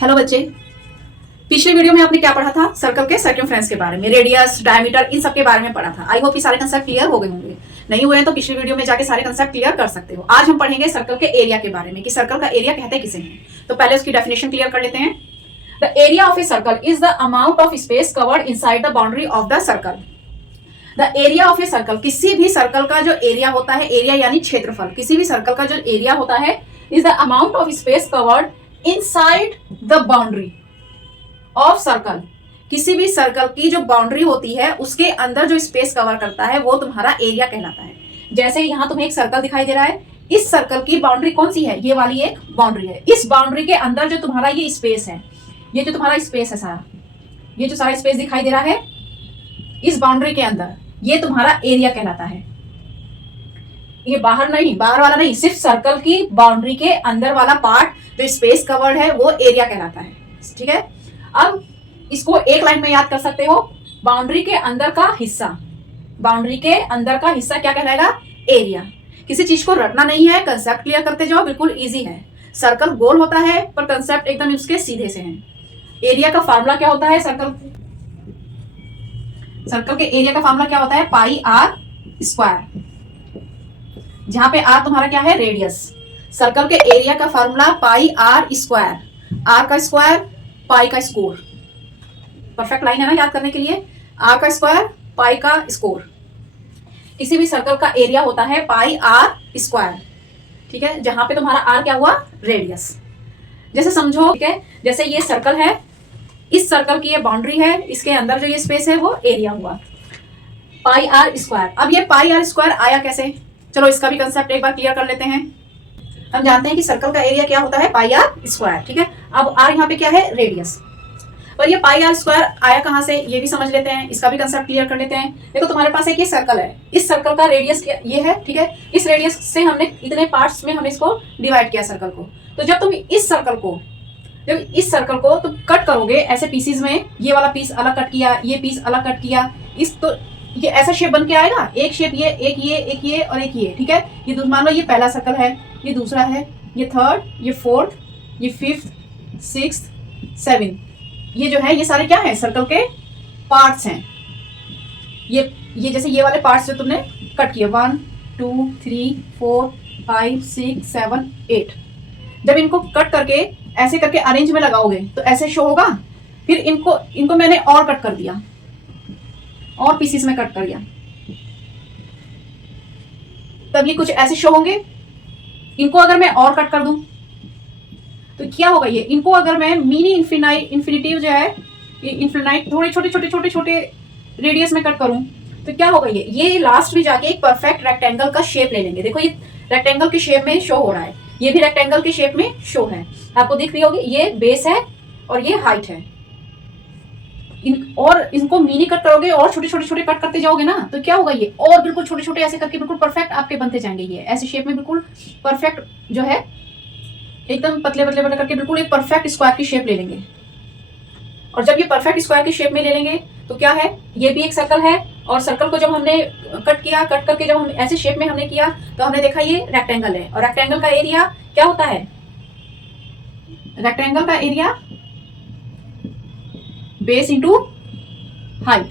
Hello बच्चे, पिछले video में आपने क्या पढ़ा था? सर्कल के सर्कमफ्रेंस के बारे में, रेडियस, डायमीटर, इन सब के बारे में पढ़ा था। आई होप ये सारे कंसेप्ट क्लियर हो गए होंगे। नहीं हुए हैं तो पिछले वीडियो में जाके सारे कंसेप्ट क्लियर कर सकते हो। आज हम पढ़ेंगे सर्कल के एरिया के बारे में कि सर्कल का एरिया कहते किसे हैं। तो पहले उसकी डेफिनेशन क्लियर कर लेते हैं। The area of a circle is the amount of space covered inside the boundary of the circle. The area of a circle, किसी भी सर्कल का जो एरिया होता है, एरिया यानी क्षेत्रफल, किसी भी सर्कल का जो एरिया होता है is the amount of space covered inside the boundary of circle. किसी भी सर्कल की जो बाउंड्री होती है उसके अंदर जो स्पेस कवर करता है वो तुम्हारा एरिया कहलाता है। जैसे यहां तुम्हें एक सर्कल दिखाई दे रहा है, इस सर्कल की बाउंड्री कौन सी है? ये वाली एक बाउंड्री है। इस बाउंड्री के अंदर जो तुम्हारा ये स्पेस है, ये जो तुम्हारा स्पेस है सारा, ये जो सारा स्पेस दिखाई दे रहा है इस बाउंड्री के अंदर, ये तुम्हारा एरिया कहलाता है। ये बाहर नहीं, बाहर वाला नहीं, सिर्फ सर्कल की बाउंड्री के अंदर वाला पार्ट जो स्पेस कवर्ड है वो एरिया कहलाता है। ठीक है, अब इसको एक लाइन में याद कर सकते हो। बाउंड्री के अंदर का हिस्सा, बाउंड्री के अंदर का हिस्सा क्या कहलाएगा? एरिया। किसी चीज को रटना नहीं है, कंसेप्ट क्लियर करते जाओ, बिल्कुल इजी है। सर्कल गोल होता है पर कंसेप्ट एकदम उसके सीधे से है। एरिया का फार्मूला क्या होता है? सर्कल के एरिया का फार्मूला क्या होता है? पाई आर स्क्वायर, जहां पे आर तुम्हारा क्या है? रेडियस। सर्कल के एरिया का formula pi R square, R का स्क्वायर पाई का स्कोर। परफेक्ट लाइन है ना याद करने के लिए? आर का स्क्वायर पाई का स्कोर। किसी भी सर्कल का एरिया होता है पाई आर स्क्वायर। ठीक है, जहां पे तुम्हारा आर क्या हुआ? रेडियस। जैसे समझो, ठीक है, जैसे ये सर्कल है, इस सर्कल की ये बाउंड्री है, इसके अंदर जो ये स्पेस है वो एरिया हुआ पाई आर स्क्वायर। अब ये पाई आर स्क्वायर आया कैसे? चलो इसका भी कंसेप्ट एक बार क्लियर कर लेते हैं। हम जानते हैं कि सर्कल का एरिया क्या होता है? पाई आर स्क्वायर। ठीक है, अब आर यहाँ पे क्या है? रेडियस। और ये पाई आर स्क्वायर आया कहां से, ये भी समझ लेते हैं, इसका भी कंसेप्ट क्लियर कर लेते हैं। देखो तुम्हारे पास एक ये सर्कल है, इस सर्कल का रेडियस ये है। ठीक है, इस रेडियस से हमने इतने पार्ट्स में हमने इसको डिवाइड किया सर्कल को। तो जब तुम इस सर्कल को तुम कट करोगे ऐसे पीसीज में, ये वाला पीस अलग कट किया, ये पीस अलग कट किया, इस तो ये ऐसा शेप बन के आएगा। एक शेप ये, एक ये, एक ये और एक ये। ठीक है, ये मान लो ये पहला सर्कल है, ये दूसरा है, ये थर्ड, ये फोर्थ, ये फिफ्थ, सिक्स्थ, सेवेंथ। ये जो है ये सारे क्या है? सर्कल के पार्ट्स हैं। ये जैसे ये वाले पार्ट्स जो तुमने कट किए, 1 2 3 4 5 6 7 8। जब इनको कट करके ऐसे करके अरेंज में लगाओगे तो ऐसे शो होगा। फिर इनको मैंने और कट कर दिया, और पीसीस में कट कर दिया, तब ये कुछ ऐसे शो होंगे। इनको अगर मैं और कट कर दूं तो क्या होगा? ये इनको अगर मैं मिनी इन्फिनिटिव जो है, इन्फिनाइट थोड़े छोटे रेडियस में कट करूं तो क्या होगा? ये लास्ट में जाके एक परफेक्ट रेक्टेंगल का शेप ले लेंगे। देखो ये रेक्टेंगल के शेप में शो हो रहा है, ये भी रेक्टेंगल के शेप में शो है, आपको दिख रही होगी। ये बेस है और ये हाइट है। और इनको मिनी कट करोगे और छोटे कट करते जाओगे ना तो क्या होगा? ये और बिल्कुल छोटे ऐसे करके बिल्कुल परफेक्ट आपके बनते जाएंगे। ये ऐसे शेप में बिल्कुल परफेक्ट जो है, एकदम पतले करके बिल्कुल एक परफेक्ट स्क्वायर की शेप ले लेंगे। और जब ये परफेक्ट स्क्वायर की शेप में ले लेंगे तो क्या है? ये भी एक सर्कल है, और सर्कल को जब हमने कट करके जब हम ऐसे शेप में हमने किया तो हमने देखा ये रेक्टेंगल है। और रेक्टेंगल का एरिया क्या होता है? रेक्टेंगल का area base into height,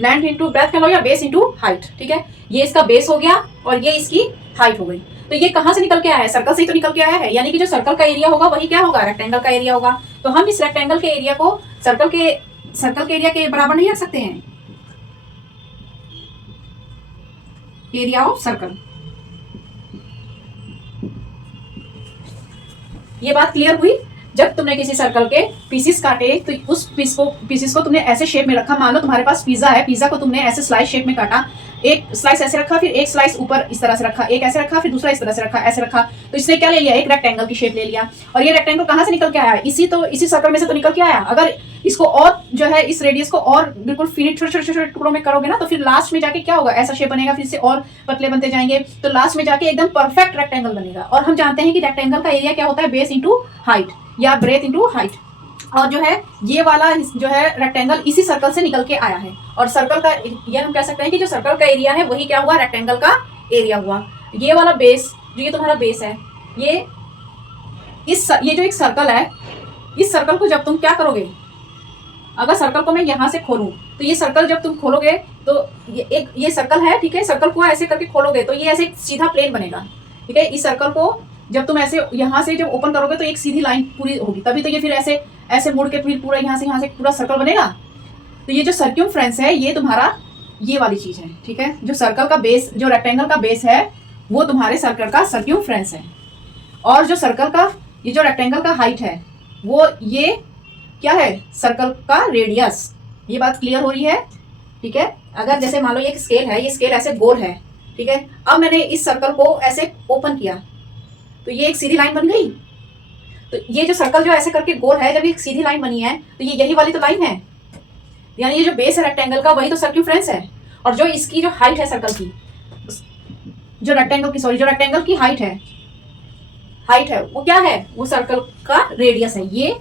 length into breadth कह लो या बेस इंटू हाइट। ठीक है, ये इसका बेस हो गया और ये इसकी हाइट हो गई। तो ये कहां से निकल के आया है? सर्कल से ही तो निकल के आया है। यानी कि जो सर्कल का एरिया होगा वही क्या होगा? रेक्टेंगल का एरिया होगा। तो हम इस रेक्टेंगल के एरिया को सर्कल के एरिया के बराबर नहीं रख सकते हैं। एरिया ऑफ सर्कल, ये बात क्लियर हुई? जब तुमने किसी सर्कल के पीसेस काटे तो उस पीसेस को तुमने ऐसे शेप में रखा। मान लो तुम्हारे पास पिज्जा है, पिज्जा को तुमने ऐसे स्लाइस शेप में काटा, एक स्लाइस ऐसे रखा, फिर एक स्लाइस ऊपर इस तरह से रखा, एक ऐसे रखा, फिर दूसरा इस तरह से रखा, ऐसे रखा, तो इसने क्या ले लिया? एक रेक्टेंगल की शेप ले लिया। और ये रेक्टेंगल कहां से निकल के आया? इसी सर्कल में से तो निकल के आया। अगर इसको और जो है इस रेडियस को और बिल्कुल फिनिट छोटे टुकड़ों में करोगे ना तो फिर लास्ट में जाके क्या होगा? ऐसा शेप बनेगा, फिर से और पतले बनते जाएंगे, तो लास्ट में जाके एकदम परफेक्ट रेक्टेंगल बनेगा। और हम जानते हैं कि रेक्टेंगल का एरिया क्या होता है? बेस इंटू हाइट या ब्रेथ इंटू हाइट। और जो है ये वाला जो है रेक्टेंगल इसी सर्कल से निकल के आया है। और सर्कल का ये हम कह सकते हैं कि जो सर्कल का एरिया है वही क्या हुआ? रेक्टेंगल का एरिया हुआ। ये वाला बेस, जो ये तुम्हारा बेस है, ये ये जो एक सर्कल है, इस सर्कल को जब तुम क्या करोगे, अगर सर्कल को मैं यहाँ से खोलूं तो ये सर्कल जब तुम खोलोगे तो ये सर्कल है, ठीक है, सर्कल को ऐसे करके खोलोगे तो ये ऐसे एक सीधा प्लेन बनेगा, ठीक है। इस सर्कल को जब तुम ऐसे यहाँ से जब ओपन करोगे तो एक सीधी लाइन पूरी होगी, तभी तो ये फिर ऐसे ऐसे मुड़ के फिर पूरा यहाँ से पूरा सर्कल बनेगा। तो ये जो सर्क्यूमफ्रेंस है ये तुम्हारा ये वाली चीज है, ठीक है। जो सर्कल का बेस, जो रेक्टेंगल का बेस है वो तुम्हारे सर्कल का सर्क्यूमफ्रेंस है, और जो सर्कल का ये जो रेक्टेंगल का हाइट है वो ये क्या है, सर्कल का रेडियस। ये बात क्लियर हो रही है, ठीक है। अगर जैसे मान लो ये स्केल है, ये स्केल ऐसे गोल है, ठीक है। अब मैंने इस सर्कल को ऐसे ओपन किया तो ये एक सीधी लाइन बन गई। तो ये जो सर्कल जो ऐसे करके गोल है, जब एक सीधी लाइन बनी है तो ये यही वाली तो लाइन है, यानी ये जो बेस है रेक्टेंगल का वही तो सर्क्यूमफ्रेंस है। और जो इसकी जो हाइट है सर्कल की, जो रेक्टेंगल की हाइट है वो क्या है, वो सर्कल का रेडियस है, ये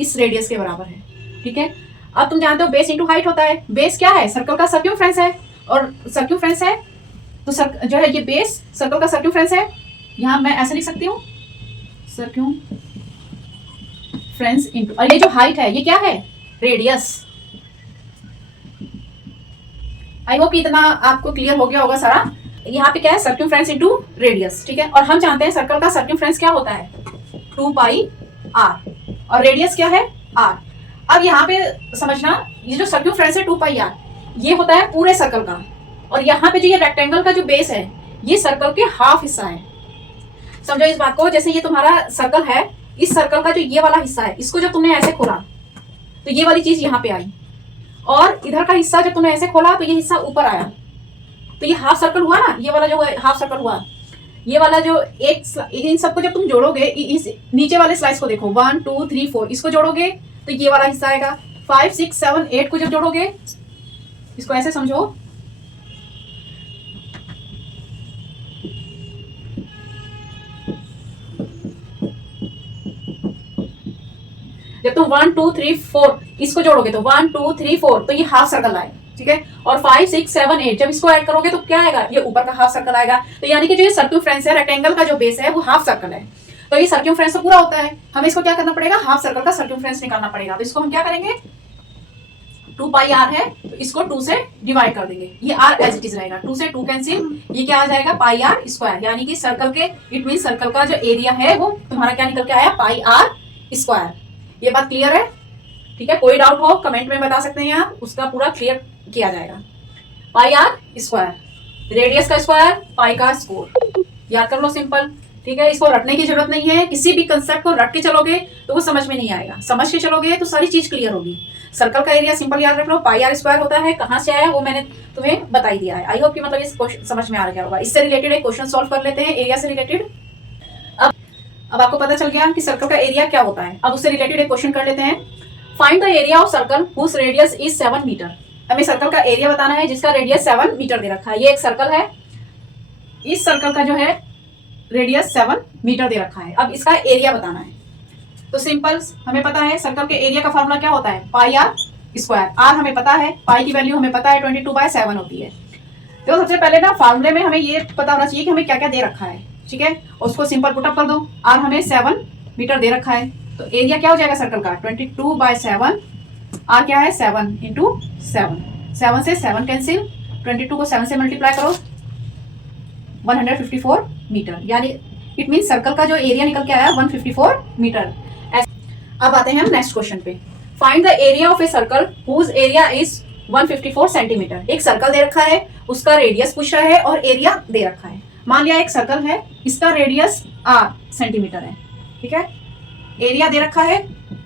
इस रेडियस के बराबर है, ठीक है। अब तुम जानते हो बेस इंटू हाइट होता है, बेस क्या है, सर्कल का सर्क्यूमफ्रेंस है, और सर्क्यूमफ्रेंस है तो जो है ये बेस सर्कल का सर्क्यूमफ्रेंस है। यहाँ मैं ऐसे लिख सकती हूँ सर्क्यूमफ्रेंस इंटू, और ये जो हाइट है ये क्या है, रेडियस। आई होप इतना आपको क्लियर हो गया होगा सारा। यहाँ पे क्या है, सर्क्यूमफ्रेंस इंटू रेडियस, ठीक है। और हम जानते हैं सर्कल का सर्क्यूमफ्रेंस क्या होता है, 2 पाई आर, और रेडियस क्या है, आर। अब यहाँ पे समझना, ये जो सर्क्यूमफ्रेंस है 2 पाई आर, ये होता है पूरे सर्कल का, और यहाँ पे जो ये रेक्टेंगल का जो बेस है ये सर्कल के हाफ हिस्सा है। समझो इस बात को, जैसे ये तुम्हारा सर्कल है, इस सर्कल का जो ये वाला हिस्सा है, इसको जब तुमने ऐसे खोला तो ये वाली चीज यहाँ पे आई, और इधर का हिस्सा जब तुमने ऐसे खोला तो ये हिस्सा ऊपर आया, तो ये हाफ सर्कल हुआ ना, ये वाला जो हाफ सर्कल हुआ, ये वाला जो एक इन सबको जब तुम जोड़ोगे, इस नीचे वाले स्लाइस को देखो, 1 2 3 4, इसको जोड़ोगे तो ये वाला हिस्सा आएगा। 5 6 7 8 को जब जोड़ोगे, इसको ऐसे समझो, जब तुम 1 2 3 4 इसको जोड़ोगे तो 1 2 3 4, तो ये हाफ सर्कल आएगा, ठीक है। और 5 6 7 8 जब इसको ऐड करोगे तो क्या आएगा, ये ऊपर का हाफ सर्कल आएगा। तो यानी कि जो ये सर्क्यूमफ्रेंस है, रेक्टेंगल का जो बेस है वो हाफ सर्कल है, तो ये सर्क्यूमफ्रेंस तो पूरा होता है, हमें इसको क्या करना पड़ेगा, हाफ सर्कल का सर्क्यूमफ्रेंस निकालना पड़ेगा। तो इसको हम क्या करेंगे, 2 पाई आर है तो इसको 2 से डिवाइड कर देंगे, ये आर एज इट इज रहेगा, 2 से 2 कैंसिल, ये क्या आ जाएगा, पाई आर स्क्वायर। यानी कि सर्कल के, इट मीन सर्कल का जो एरिया है वो तुम्हारा क्या निकल के आया, पाई आर स्क्वायर। ये बात क्लियर है, ठीक है। कोई डाउट हो कमेंट में बता सकते हैं आप, उसका पूरा क्लियर किया जाएगा। पाई आर स्क्वायर, रेडियस का स्क्वायर, पाई का स्क्वायर, याद कर लो, सिंपल, ठीक है। इसको रटने की जरूरत नहीं है, किसी भी कंसेप्ट को रट के चलोगे तो वो समझ में नहीं आएगा, समझ के चलोगे तो सारी चीज क्लियर होगी। सर्कल का एरिया सिंपल याद रख लो, पाई आर स्क्वायर होता है, कहाँ से आया वो मैंने तुम्हें बता ही दिया है। आई होप कि मतलब इस समझ में आ गया होगा। इससे रिलेटेड एक क्वेश्चन सॉल्व कर लेते हैं, एरिया से रिलेटेड। अब आपको पता चल गया कि सर्कल का एरिया क्या होता है। अब उससे रिलेटेड एक क्वेश्चन कर लेते हैं। Find the area of circle whose radius is 7 metre. हमें सर्कल का एरिया बताना है जिसका रेडियस 7 मीटर दे रखा है। ये एक सर्कल है, इस सर्कल का जो है रेडियस 7 मीटर दे रखा है। अब इसका एरिया बताना है, तो सिंपल, हमें पता है सर्कल के एरिया का फॉर्मूला क्या होता है, पाई आर स्क्वायर। आर हमें पता है, पाई की वैल्यू हमें पता है 22/7 होती है। तो सबसे पहले ना फार्मूले में हमें ये पता होना चाहिए कि हमें क्या क्या दे रखा है, ठीक है। उसको सिंपल पुटअप कर दो। आर हमें 7 मीटर दे रखा है, तो एरिया क्या हो जाएगा सर्कल का, 22/7। आर क्या है, 7 × 7, 7 से 7 कैंसिल, 22 को 7 से मल्टीप्लाई करो, 154 मीटर। यानी इट मीन सर्कल का जो एरिया निकल के आया 154 मीटर। अब आते हैं हम नेक्स्ट क्वेश्चन पे। Find the area of a circle whose area is 154 centimetre. एक सर्कल दे रखा है, उसका रेडियस पूछ रहा है और एरिया दे रखा है। मान लिया एक सर्कल है, इसका रेडियस आर सेंटीमीटर है, ठीक है। एरिया दे रखा है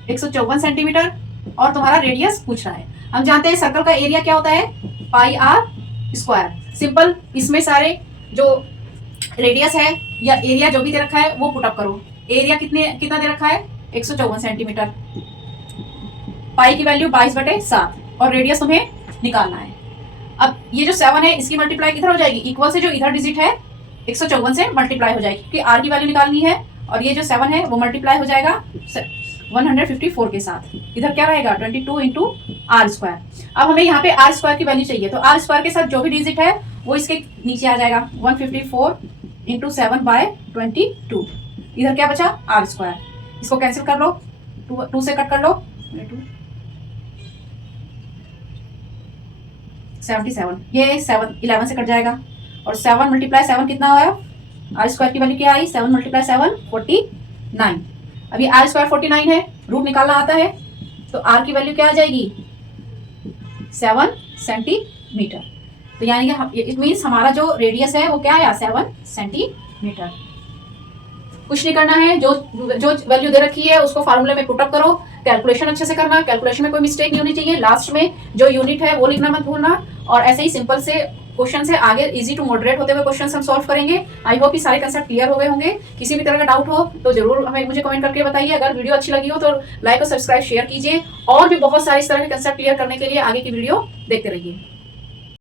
154 सेंटीमीटर और तुम्हारा रेडियस पूछ रहा है। हम जानते हैं सर्कल का एरिया क्या होता है, पाई आर स्क्वायर। सिंपल, इसमें सारे जो रेडियस है या एरिया जो भी दे रखा है वो पुटअप करो। एरिया कितना दे रखा है, 154 सेंटीमीटर। पाई की वैल्यू 22/7 और रेडियस तुम्हें निकालना है। अब ये जो 7 है इसकी मल्टीप्लाई किधर हो जाएगी, इक्वल से जो इधर डिजिट है 154 से मल्टीप्लाई हो जाएगी, क्योंकि आर की वैल्यू निकालनी है। और ये जो 7 है वो मल्टीप्लाई हो जाएगा 154 के साथ। इधर क्या रहेगा, 22 × आर स्क्वायर। अब हमें यहाँ पे आर स्क्वायर की वैल्यू चाहिए, तो आर स्क्वायर के साथ जो भी डिजिट है वो इसके नीचे आ जाएगा, 154 × 7/22। इधर क्या बचा आर स्क्वायर, इसको कैंसिल कर लो, 2 से कट कर लो, 77, ये 7 11 से कट जाएगा, और 7 मल्टीप्लाई 7 कितना आया, आर स्क्वायर की वैल्यू क्या आई, 7 मल्टीप्लाई 7 49। अभी आर स्क्वायर 49 है, रूट निकालना आता है, तो आर की वैल्यू क्या आ जाएगी 7 सेंटीमीटर। तो यानी कि इट मीन्स हमारा जो रेडियस है वो क्या आया 7 सेंटीमीटर। कुछ नहीं करना है, जो जो वैल्यू दे रखी है उसको फार्मूले में पुटअप करो, कैलकुलेशन अच्छे से करना, कैलकुलेशन में कोई मिस्टेक नहीं होनी चाहिए, लास्ट में जो यूनिट है वो लिखना मत भूलना। और ऐसे ही सिंपल से क्वेश्चन से आगे इजी टू मॉडरेट होते हुए क्वेश्चन हम सॉल्व करेंगे। आई होप ये सारे कंसेप्ट क्लियर हो गए होंगे। किसी भी तरह का डाउट हो तो जरूर हमें मुझे कमेंट करके बताइए। अगर वीडियो अच्छी लगी हो तो लाइक और सब्सक्राइब शेयर कीजिए, और भी बहुत सारे इस तरह के कंसेप्ट क्लियर करने के लिए आगे की वीडियो देखते रहिए।